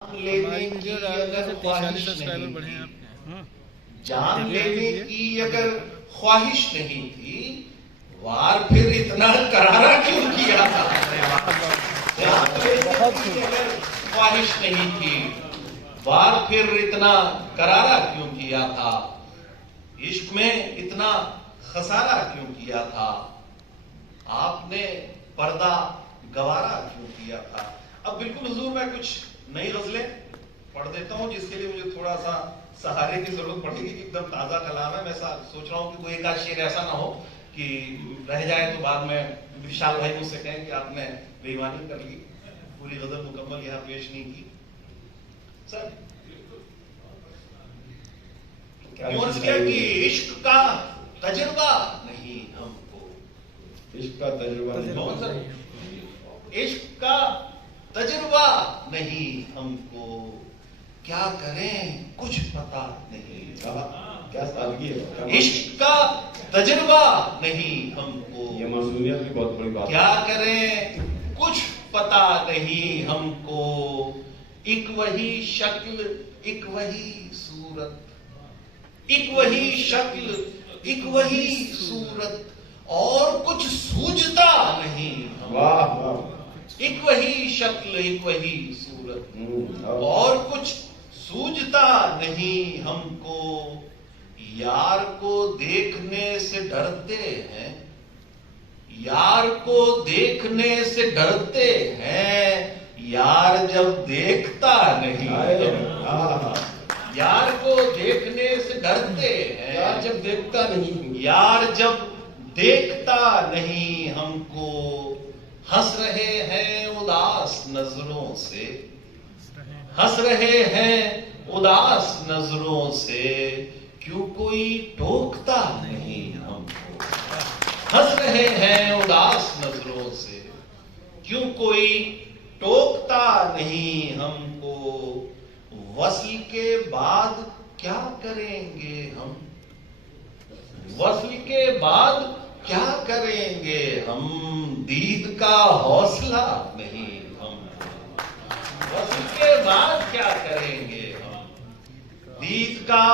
लेने की अगर ख्वाहिश नहीं थी, जान लेने की अगर ख्वाहिश नहीं थी, वार फिर इतना करारा क्यों किया था? जान लेने की अगर ख्वाहिश नहीं थी, वार फिर इतना करारा क्यों किया था? इश्क में इतना खसारा क्यों किया था? आपने पर्दा गवारा क्यों किया था? अब बिल्कुल हुजूर मैं कुछ नई गजलें पढ़ देता हूं, जिसके लिए मुझे थोड़ा सा सहारे की जरूरत पड़ेगी। एकदम ताजा कलाम है। मैं सोच रहा हूं कि कोई एक आध शेर ऐसा ना हो कि रह जाए तो बाद में विशाल भाई मुझसे कहें कि आपने बेईमानी कर ली, पूरी गजल मुकम्मल यहां पेश नहीं की। सर किया कि इश्क का तजुर्बा नहीं हमको, इश्क का तजुर्बा नहीं, इश्क का तजुर्बा नहीं हमको, क्या करें कुछ पता नहीं। क्या सादगी है। इश्क का तजुर्बा नहीं हमको, ये मासूमियत भी बहुत बड़ी बात है। क्या करें कुछ पता नहीं हमको। एक वही शक्ल एक वही सूरत, एक वही शक्ल एक वही सूरत, और कुछ सूझता नहीं। वाह वाह। एक वही शक्ल एक वही सूरत, और कुछ सूझता नहीं हमको। यार को देखने से डरते हैं, यार को देखने से डरते हैं, यार जब देखता नहीं। यार को देखने से डरते हैं, यार जब देखता नहीं, यार जब देखता नहीं हमको। हंस रहे हैं उदास नजरों से, हंस रहे हैं उदास नजरों से, क्यों कोई टोकता नहीं हमको। हंस रहे हैं उदास नजरों से, क्यों कोई टोकता नहीं हमको। वस्ल के बाद क्या करेंगे हम, वस्ल के बाद क्या करेंगे हम, दीद का हौसला नहीं हम। वस्ल के बाद क्या करेंगे हम, दीद का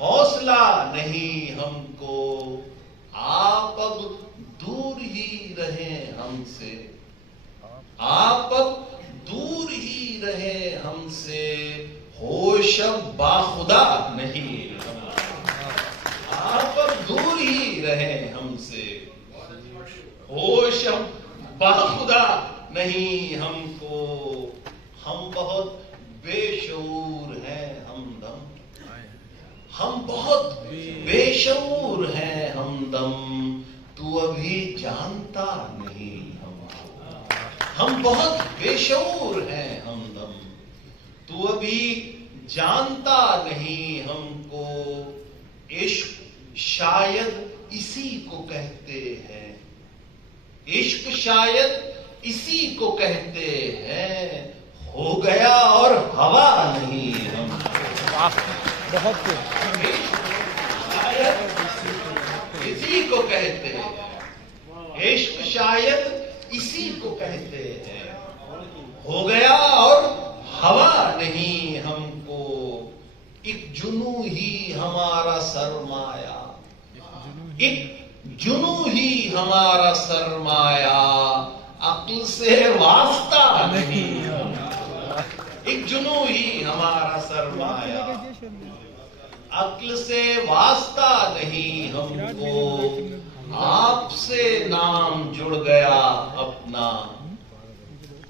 हौसला नहीं हमको। आप अब दूर ही रहें हमसे, आप अब दूर ही रहें हमसे, होश अब बाखुदा नहीं हमको। आप अब दूर ही रहें हमसे, होश अब बाखुदा नहीं हमको। हम बहुत बेशऊर हैं हमदम, हम बहुत बेशऊर हैं हमदम, तू अभी जानता नहीं हमको। हम बहुत बेशऊर हैं हमदम, तू अभी जानता नहीं हमको। इश्क शायद इसी को कहते हैं, इश्क शायद इसी को कहते हैं, हो गया और हवा नहीं हमको। बहुत शायद इसी को कहते हैं, इश्क शायद इसी को कहते हैं, हो गया और हवा नहीं हमको। एक जुनू ही हमारा सरमाया, एक जुनू ही हमारा सरमाया, अक्ल से वास्ता नहीं। एक जुनू ही हमारा सरमाया, अक्ल से वास्ता नहीं हमको। आपसे नाम जुड़ गया अपना,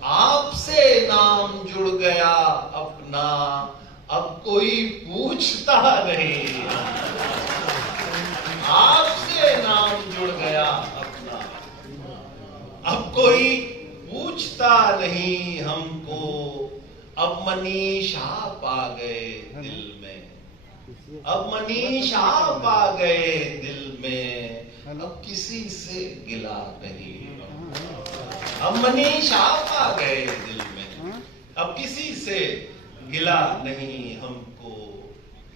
आपसे नाम जुड़ गया अपना, अब कोई पूछता नहीं। आपसे नाम जुड़ गया अपना, अब कोई पूछता नहीं हमको। अब मनीष आप आ गए दिल में, अब मनीष आप आ गए दिल में, अब किसी से गिला नहीं। अब मनीष आप आ गए दिल में, अब किसी से गिला नहीं हमको।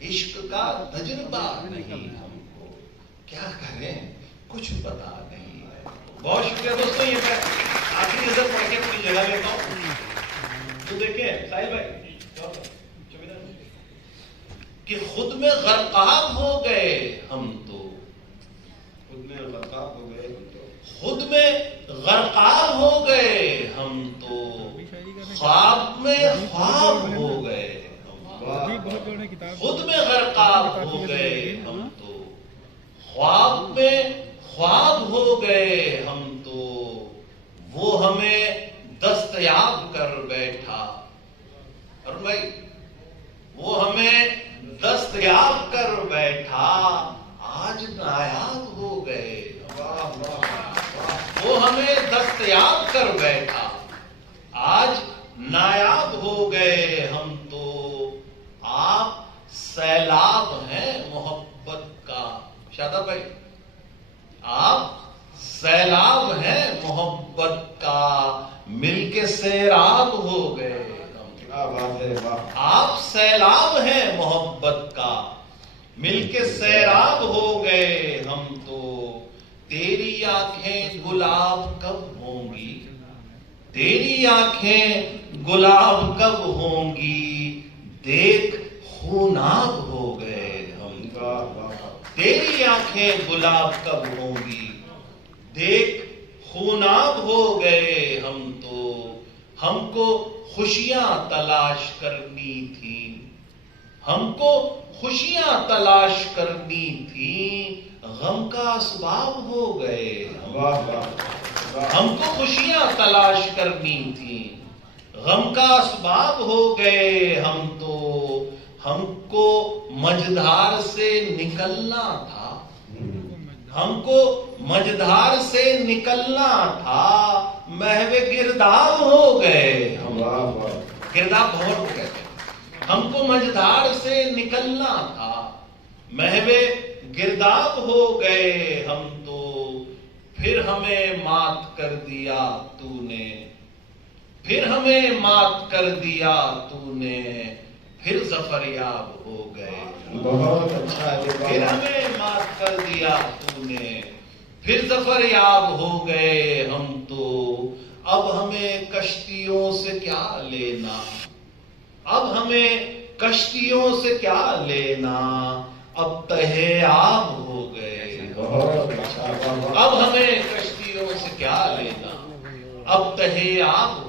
इश्क का तजुर्बा नहीं हमको, क्या करें कुछ पता नहीं है। बहुत शुक्रिया दोस्तों। ये मैं आखिरी नजर पढ़ के अपनी जगह लेता हूँ। तो देखिए साहिल भाई, कि खुद में गर्काब हो गए हम तो, खुद में गर्काब हो गए हम तो, खुद में गर्काब हो गए हम तो, ख्वाब में ख्वाब हो गए हम, खुद में गर्काब हो गए हम तो, ख्वाब में ख्वाब हो गए हम तो, वो हमें दस्तयाब कर बैठा। और भाई वो हमें दस्तयाब कर बैठा, आज नायाब हो गए। वो हमें दस्तयाब कर बैठा, आज नायाब हो गए हम तो। आप सैलाब हैं मोहब्बत का, शादाब भाई, आप सैलाब हैं मोहब्बत का, मिलके सैराब हो गए हम। क्या बात है, वाह। आप सैलाब हैं मोहब्बत का, मिलके सैराब हो गए हम तो। तेरी आंखें गुलाब कब होंगी, तेरी आंखें गुलाब कब होंगी, देख खूनाब हो गए हम। वाह वाह। तेरी आंखें गुलाब कब होंगी, देख खूनाब हो गए हम तो। हमको खुशियां तलाश करनी थी, हमको खुशियां तलाश करनी थी, गम का असबाब हो गए हम। वाह वाह। हमको खुशियां तलाश करनी थी, गम का असबाब हो गए हम तो। हमको मझधार से निकलना था, हमको मझधार से निकलना था, महवे गिरदाव हो गए हम। वाह वाह। गिरदाव भंवर को कहते हैं। हमको मझधार से निकलना था, महवे गिरदाव हो गए हम तो। फिर हमें मात कर दिया तूने, फिर हमें मात कर दिया तूने, फिर जफरयाब हो गए। बहुत अच्छा है। फिर हमें मात कर दिया तूने, फिर जफरयाब हो गए हम तो। अब हमें कश्तियों से क्या लेना, अब हमें कश्तियों से क्या लेना, अब तहे आब हो गए। बहुत अच्छा। अब हमें कश्तियों से क्या लेना, अब तहे आब